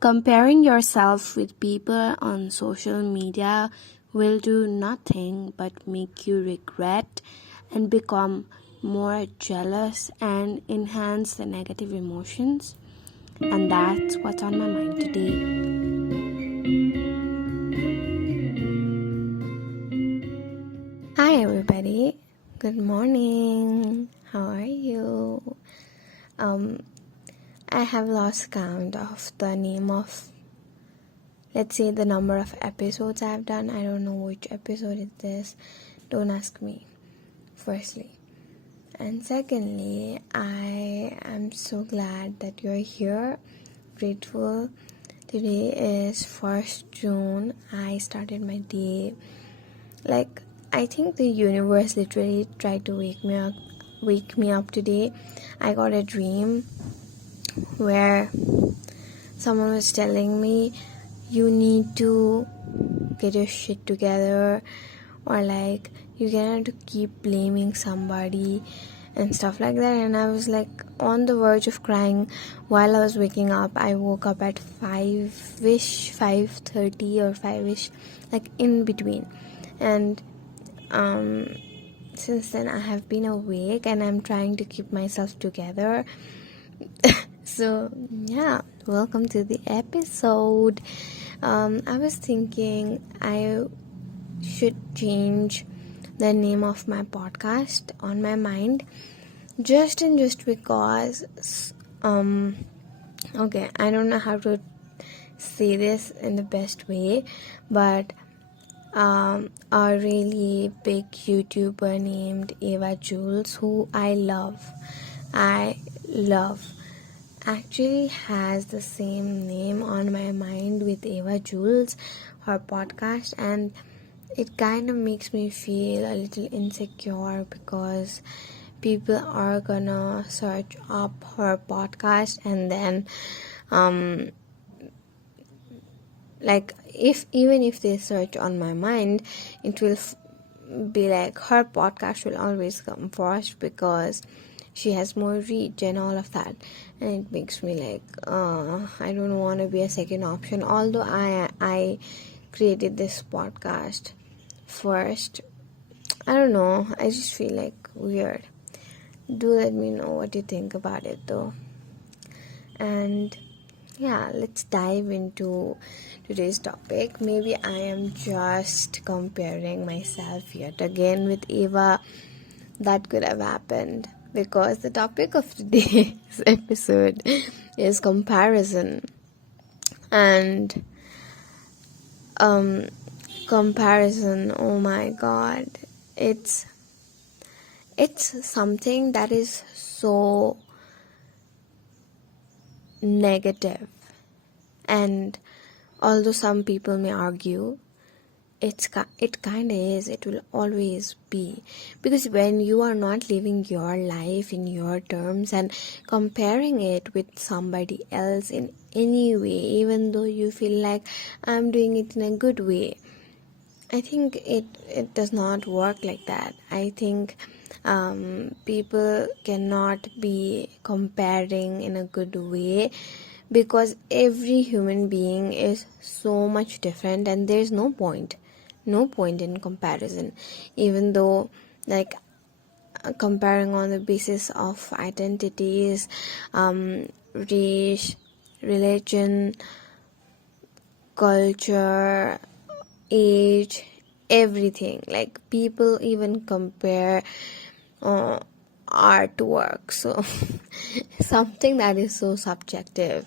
Comparing yourself with people on social media will do nothing but make you regret and become more jealous and enhance the negative emotions. And that's what's on my mind today. Hi everybody. Good morning. How are you? I have lost count of the name of, let's say, the number of episodes I've done. I don't know which episode is this. Don't ask me, firstly. And secondly, I am so glad that you're here. Grateful. Today is 1st June. I started my day. I think the universe literally tried to wake me up today. I got a dream where someone was telling me you need to get your shit together, or you cannot keep blaming somebody and stuff like that. And I was on the verge of crying while I was waking up. I woke up at 5ish, 5:30 or 5ish, in between. And since then I have been awake and I'm trying to keep myself together. So yeah, welcome to the episode. I was thinking I should change the name of my podcast on my mind, just because okay, I don't know how to say this in the best way, but a really big YouTuber named Eva Jules, who I love, actually has the same name on my mind with Eva Jules, her podcast, and it kind of makes me feel a little insecure because people are gonna search up her podcast, and then even if they search on my mind, it will be her podcast will always come first because she has more reach and all of that. And it makes me I don't want to be a second option, although I created this podcast first. I don't know, I just feel weird. Do let me know what you think about it though. And yeah, let's dive into today's topic. Maybe I am just comparing myself yet again with Eva. That could have happened because the topic of today's episode is comparison. And comparison, oh my god, it's something that is so negative. And although some people may argue, it kind of is, it will always be, because when you are not living your life in your terms and comparing it with somebody else in any way, even though you feel like I'm doing it in a good way, I think it does not work like that. I think people cannot be comparing in a good way, because every human being is so much different, and there's no point in comparison, even though comparing on the basis of identities, race, religion, culture, age, everything. People even compare artwork, so something that is so subjective.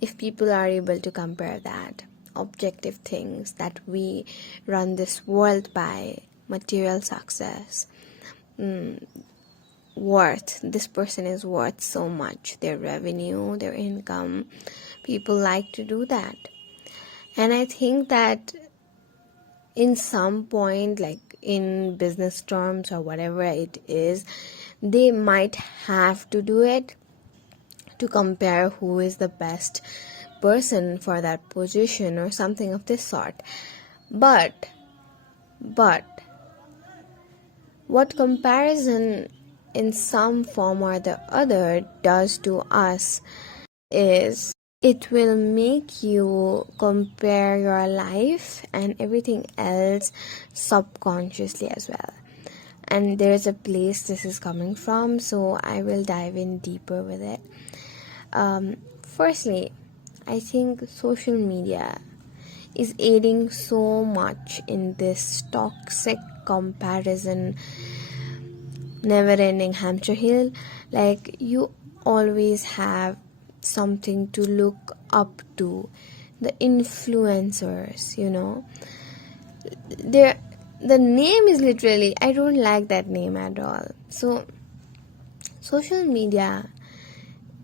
If people are able to compare that, objective things that we run this world by, material success, worth, this person is worth so much, their revenue, their income, people like to do that. And I think that in some point, in business terms or whatever it is, they might have to do it to compare who is the best person for that position or something of this sort. But what comparison in some form or the other does to us is it will make you compare your life and everything else subconsciously as well. And there's a place this is coming from, so I will dive in deeper with it. Firstly, I think social media is aiding so much in this toxic comparison, never ending hamster wheel. Like, you always have something to look up to. The influencers, they're the name is literally, I don't like that name at all. So social media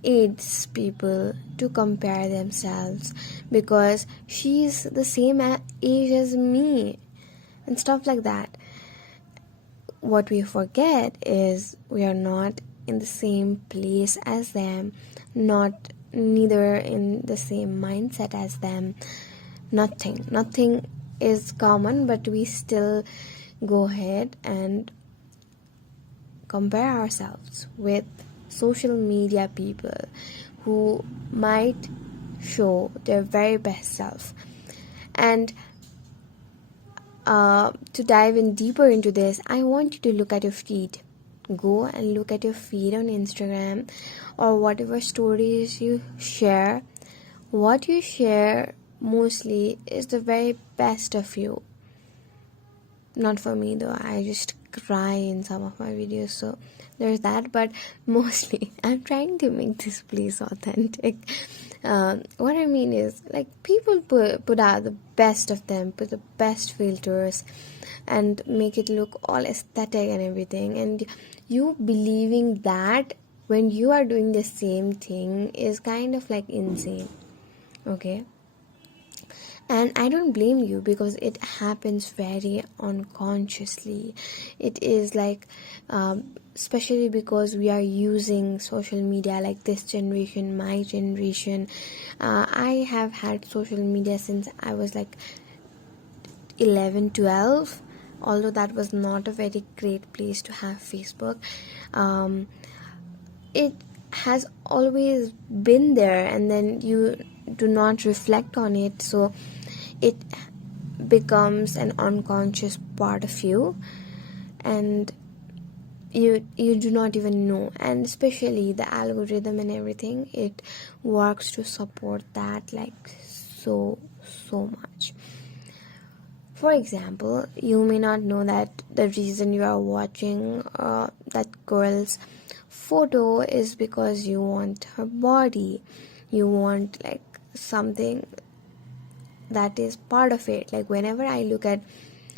aids people to compare themselves because she's the same age as me and stuff like that. What we forget is we are not in the same place as them, neither in the same mindset as them. Nothing is common, but we still go ahead and compare ourselves with social media people who might show their very best self. And to dive in deeper into this, I want you to look at your feed. Go and look at your feed on Instagram or whatever stories you share. What you share mostly is the very best of you. Not for me though, I just cry in some of my videos, so there's that. But mostly I'm trying to make this place authentic. What I mean is, like, people put out the best of them, put the best filters and make it look all aesthetic and everything, and you believing that when you are doing the same thing is kind of like insane. Okay, and I don't blame you because it happens very unconsciously. It is like, especially because we are using social media, like this generation, my generation. I have had social media since I was like 11, 12. Although that was not a very great place to have Facebook. It has always been there, and then you do not reflect on it, so it becomes an unconscious part of you, and you do not even know. And especially the algorithm and everything, it works to support that like so much. For example, you may not know that the reason you are watching that girl's photo is because you want her body. You want like something that is part of it. Like, whenever I look at,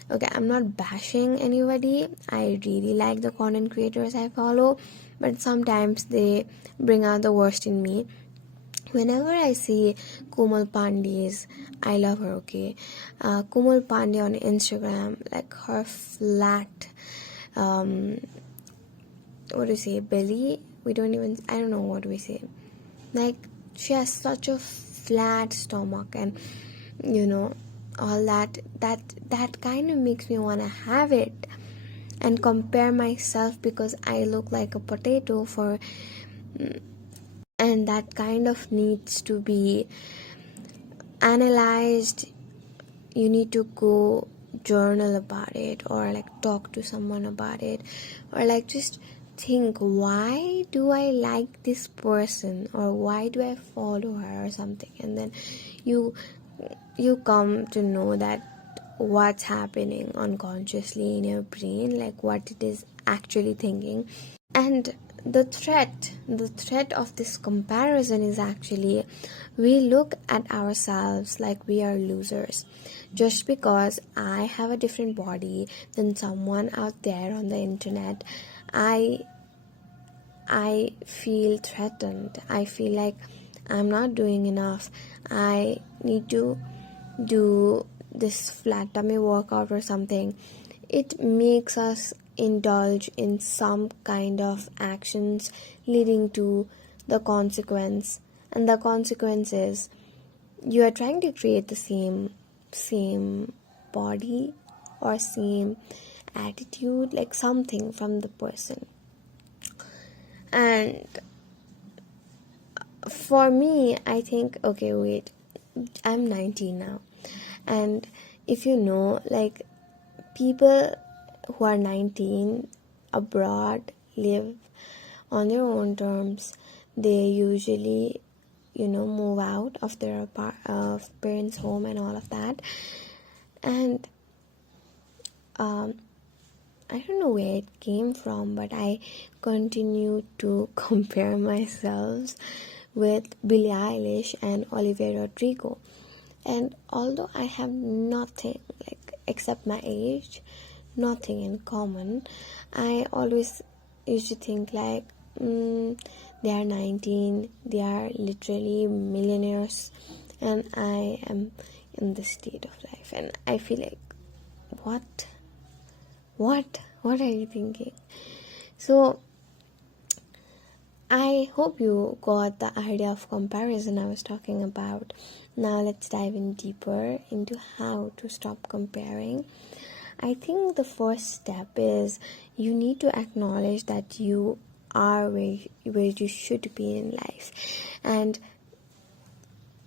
okay, I'm not bashing anybody, I really like the content creators I follow, but sometimes they bring out the worst in me. Whenever I see Komal Pandey's, I love her, okay? Komal Pandey on Instagram, like her flat, what do you say, belly? I don't know what we say. Like, she has such a flat stomach, and all that kind of makes me want to have it and compare myself because I look like a potato and that kind of needs to be analyzed. You need to go journal about it, or like talk to someone about it, or like just think, why do I like this person, or why do I follow her or something, and then you come to know that what's happening unconsciously in your brain, like what it is actually thinking. And the threat of this comparison is actually, we look at ourselves like we are losers. Just because I have a different body than someone out there on the internet, I feel threatened. I feel like I'm not doing enough. I need to do this flat tummy workout or something. It makes us indulge in some kind of actions leading to the consequence, and the consequence is you are trying to create the same body or same attitude, like something from the person. And for me, I think, okay, wait, I'm 19 now, and if you know, like, people who are 19 abroad live on their own terms. They usually, move out of their parents' home and all of that. And I don't know where it came from, but I continue to compare myself with Billie Eilish and Olivia Rodrigo. And although I have nothing, like, except my age, nothing in common, I always used to think, like, they are 19, they are literally millionaires, and I am in this state of life. And I feel like, what are you thinking? So I hope you got the idea of comparison I was talking about. Now let's dive in deeper into how to stop comparing. I think the first step is you need to acknowledge that you are where you should be in life, and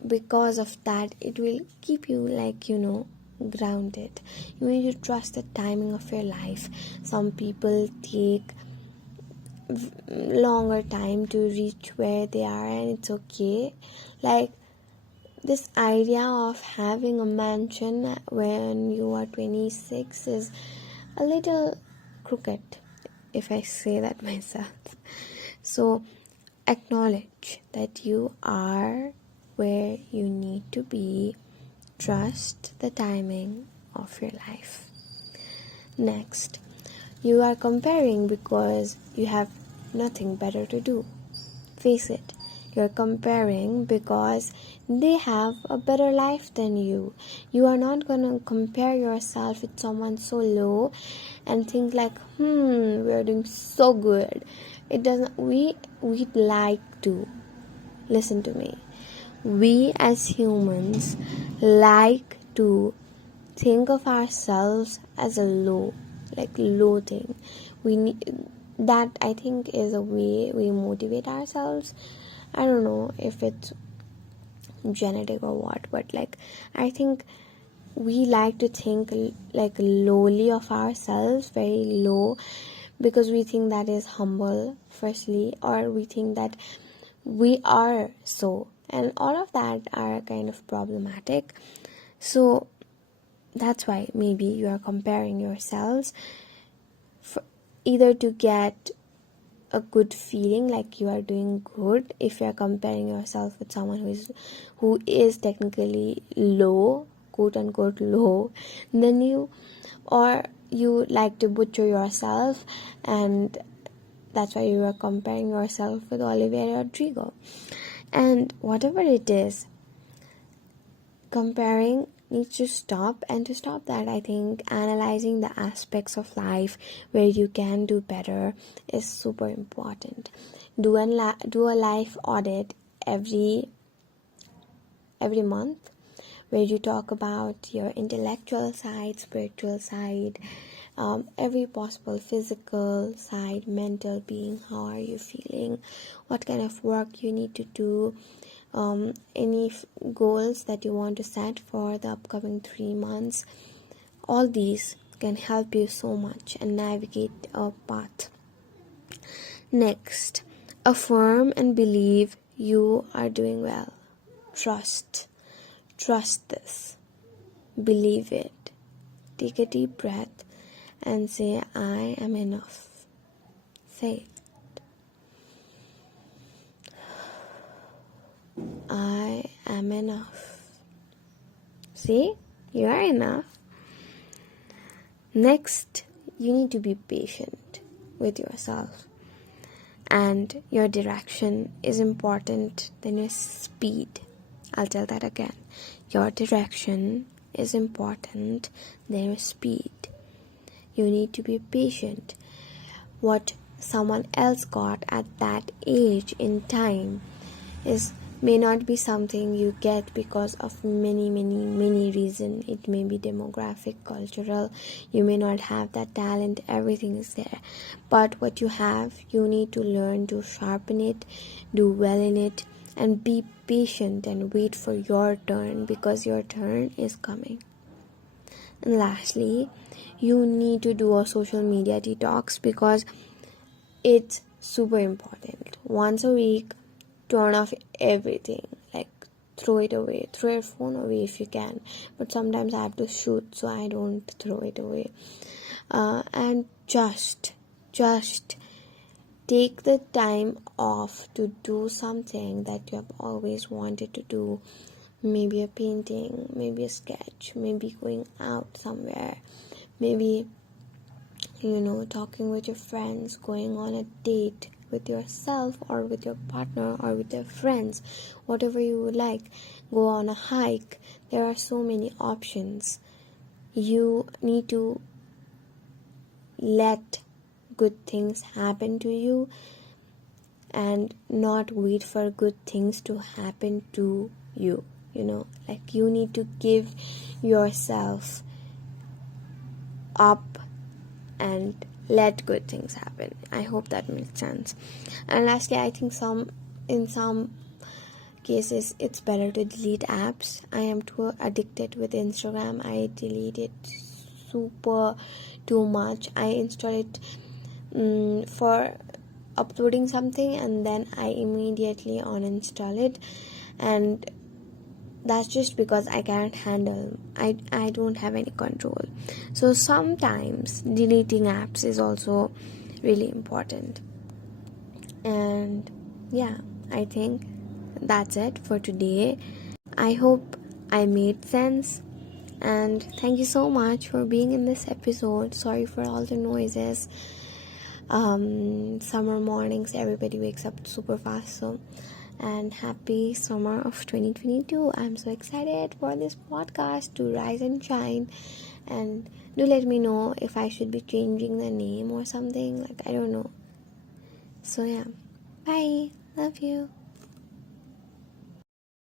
because of that, it will keep you, like, grounded. You need to trust the timing of your life. Some people take longer time to reach where they are, and it's okay. Like, this idea of having a mansion when you are 26 is a little crooked, if I say that myself. So acknowledge that you are where you need to be. Trust the timing of your life. Next, you are comparing because you have nothing better to do. Face it, you're comparing because they have a better life than you. You are not gonna compare yourself with someone so low and think like, we are doing so good. It doesn't. We'd like to. Listen to me. We as humans like to think of ourselves as a low thing. We need that. I think is a way we motivate ourselves. I don't know if it's genetic or what, but like, I think we like to think like lowly of ourselves, very low, because we think that is humble, firstly, or we think that we are so, and all of that are kind of problematic. So that's why maybe you are comparing yourselves for either to get a good feeling like you are doing good. If you are comparing yourself with someone who is technically low, quote unquote low, then you like to butcher yourself, and that's why you are comparing yourself with Olivia Rodrigo. And whatever it is, comparing needs to stop. And to stop that, I think analyzing the aspects of life where you can do better is super important. Do a life audit every month, where you talk about your intellectual side, spiritual side, every possible physical side, mental being. How are you feeling? What kind of work you need to do? Any goals that you want to set for the upcoming 3 months. All these can help you so much and navigate a path. Next, affirm and believe you are doing well. Trust this. Believe it. Take a deep breath and say, I am enough. Say it. I am enough. See? You are enough. Next, you need to be patient with yourself. And your direction is important than your speed. I'll tell that again. Your direction is important than your speed. You need to be patient. What someone else got at that age in time may not be something you get because of many reasons. It may be demographic, cultural. You may not have that talent. Everything is there. But what you have, you need to learn to sharpen it, do well in it, and be patient and wait for your turn, because your turn is coming. And lastly, you need to do a social media detox, because it's super important. Once a week, turn off everything, like throw it away, throw your phone away if you can, but sometimes I have to shoot, so I don't throw it away. And just take the time off to do something that you have always wanted to do. Maybe a painting, maybe a sketch, maybe going out somewhere, maybe talking with your friends, going on a date with yourself or with your partner or with your friends, whatever you would like. Go on a hike. There are so many options. You need to let good things happen to you and not wait for good things to happen to you. Like, you need to give yourself up and let good things happen. I hope that makes sense. And lastly, I think in some cases it's better to delete apps. I am too addicted with Instagram. I delete it super too much. I install it for uploading something, and then I immediately uninstall it, and that's just because I can't handle. I don't have any control. So sometimes deleting apps is also really important. And yeah, I think that's it for today. I hope I made sense, and thank you so much for being in this episode. Sorry for all the noises. Summer mornings, everybody wakes up super fast, and happy summer of 2022. I'm so excited for this podcast to rise and shine, and do let me know if I should be changing the name or something, like I don't know. So yeah, bye, love you.